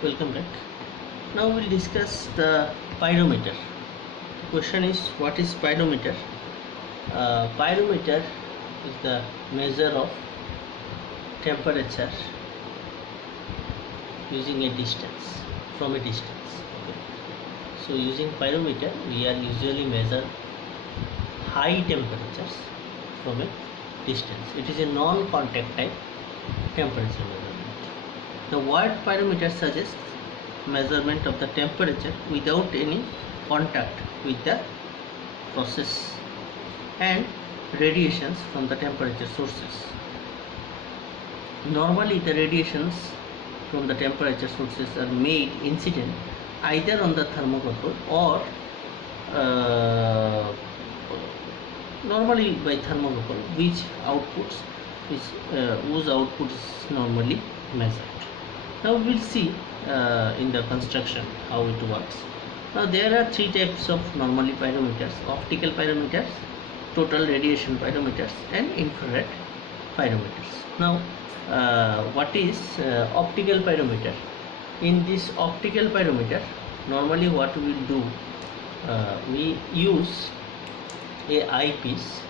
Welcome back. Now we'll discuss the pyrometer. Question is, what is pyrometer? Pyrometer is the measure of temperature using a distance, from a distance. Okay. So using pyrometer we are usually measure high temperatures from a distance. It is a non-contact type temperature measurement. The word pyrometer suggests measurement of the temperature without any contact with the process and radiations from the temperature sources. Normally the radiations from the temperature sources are made incident either on the thermocouple or normally by thermocouple, whose output is normally measured. Now we will see in the construction how it works. Now there are three types of normally pyrometers: optical pyrometers, total radiation pyrometers, and infrared pyrometers. Now what is optical pyrometer? In this optical pyrometer, normally what we will do, we use a eyepiece.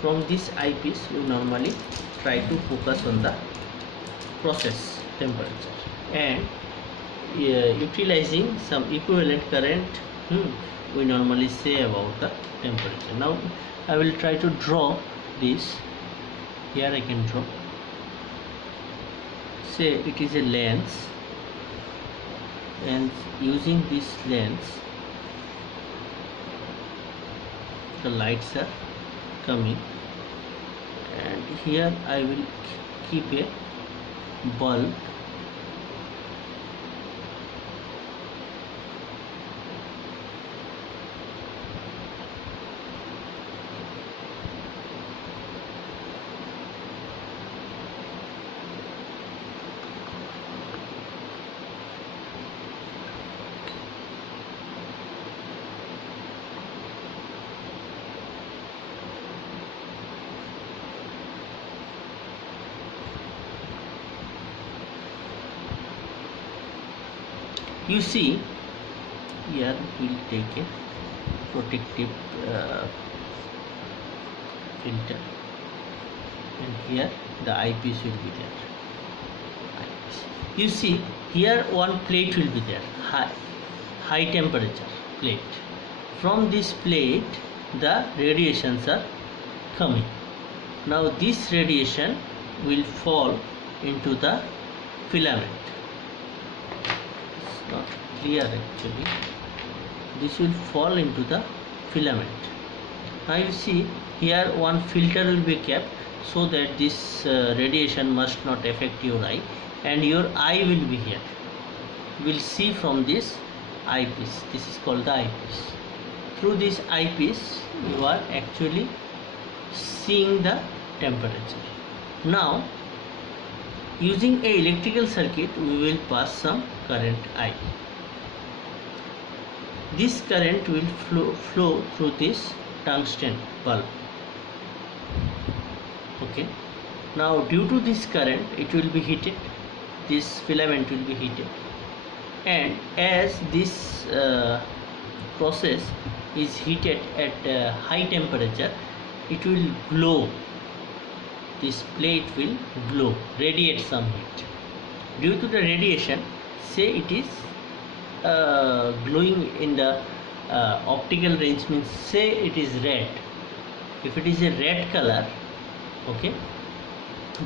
From this eyepiece we normally try to focus on the process temperature and utilizing some equivalent current we normally say about the temperature. Now I will try to draw this. Here I can draw, say it is a lens, and using this lens the lights are coming, and here I will keep a bulb. You see, here we will take a protective filter, and here the eyepiece will be there. You see, here one plate will be there, high temperature plate. From this plate the radiations are coming. Now this radiation will fall into the filament. Not clear actually. This will fall into the filament. Now you see, here one filter will be kept so that this radiation must not affect your eye, and your eye will be here. You will see from this eyepiece. This is called the eyepiece. Through this eyepiece you are actually seeing the temperature. Now using a electrical circuit we will pass some current I. This current will flow through this tungsten bulb. Okay. Now due to this current it will be heated. This filament will be heated, and as this process is heated at high temperature, it will glow. This plate will glow, radiate some heat. Due to the radiation, say it is glowing in the optical range, means say it is red. If it is a red color, okay,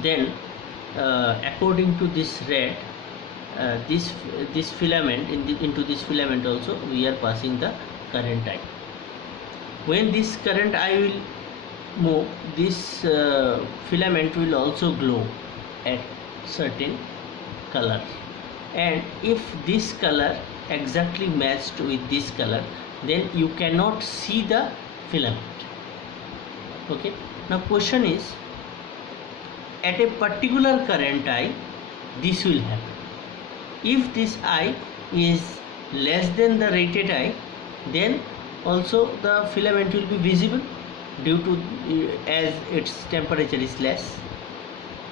then according to this red, this filament into this filament also we are passing the current I. When this current I will move, this filament will also glow at certain color, and if this color exactly matched with this color, then you cannot see the filament. Okay. Now question is, at a particular current I, this will happen. If this I is less than the rated I, then also the filament will be visible due to as its temperature is less.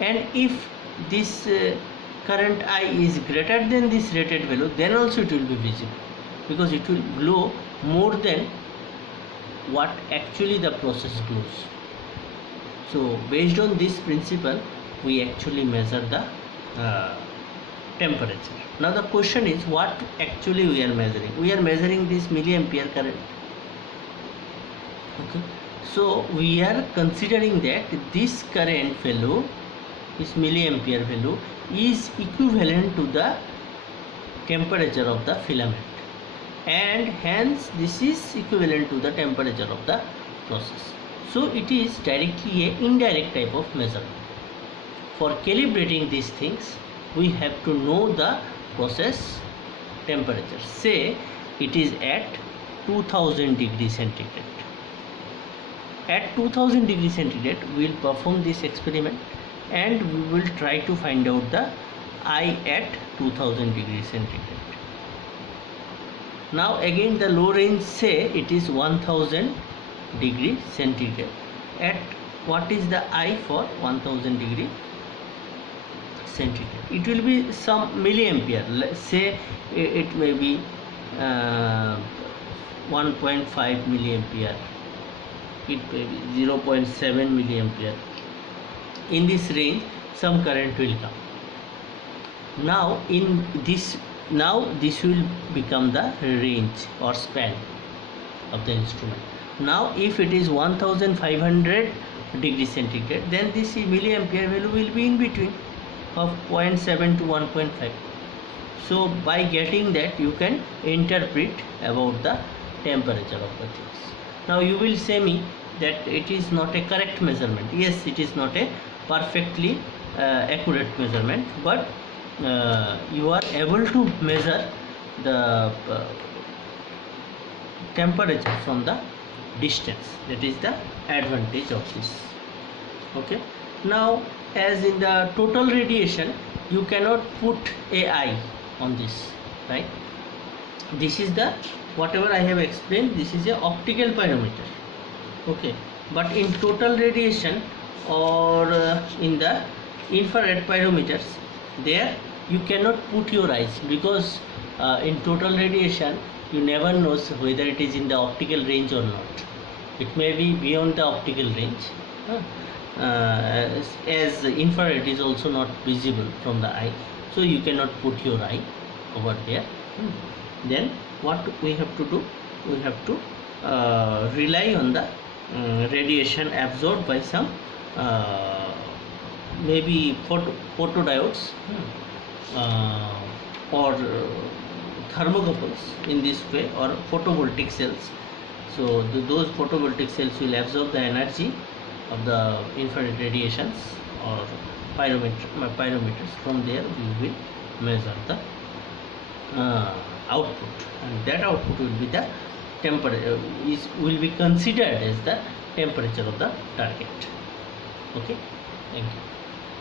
And if this current I is greater than this rated value, then also it will be visible, because it will glow more than what actually the process glows. So based on this principle, we actually measure the temperature. Now the question is, what actually we are measuring? We are measuring this milliampere current. Okay, so we are considering that this current value, this milliampere value, is equivalent to the temperature of the filament, and hence this is equivalent to the temperature of the process. So it is directly a indirect type of measurement. For calibrating these things, we have to know the process temperature. Say it is at 2000 degrees centigrade. At 2000 degrees centigrade, we will perform this experiment and we will try to find out the I at 2000 degrees centigrade. Now again the low range, say it is 1000 degree centigrade. At what is the I for 1000 degree centigrade? It will be some milliampere. Let's say it may be 1.5 milliampere, it may be 0.7 milliampere. In this range some current will come. Now this will become the range or span of the instrument. Now if it is 1500 degree centigrade, then this milliampere value will be in between of 0.7 to 1.5. So by getting that, you can interpret about the temperature of the things. Now you will say me that it is not a correct measurement. Yes, it is not a perfectly accurate measurement, but you are able to measure the temperature from the distance. That is the advantage of this. Okay, now as in the total radiation, you cannot put AI on this, right? This is the, whatever I have explained, this is a optical pyrometer. Okay, but in total radiation or in the infrared pyrometers, there you cannot put your eyes, because in total radiation you never know whether it is in the optical range or not. It may be beyond the optical range, as infrared is also not visible from the eye, so you cannot put your eye over there. Then what we have to do? We have to rely on the radiation absorbed by some maybe photodiodes or thermocouples in this way, or photovoltaic cells. So those photovoltaic cells will absorb the energy of the infrared radiations or pyrometers. From there we will measure the output, and that output will be the temperature, will be considered as the temperature of the target. Okay, thank you.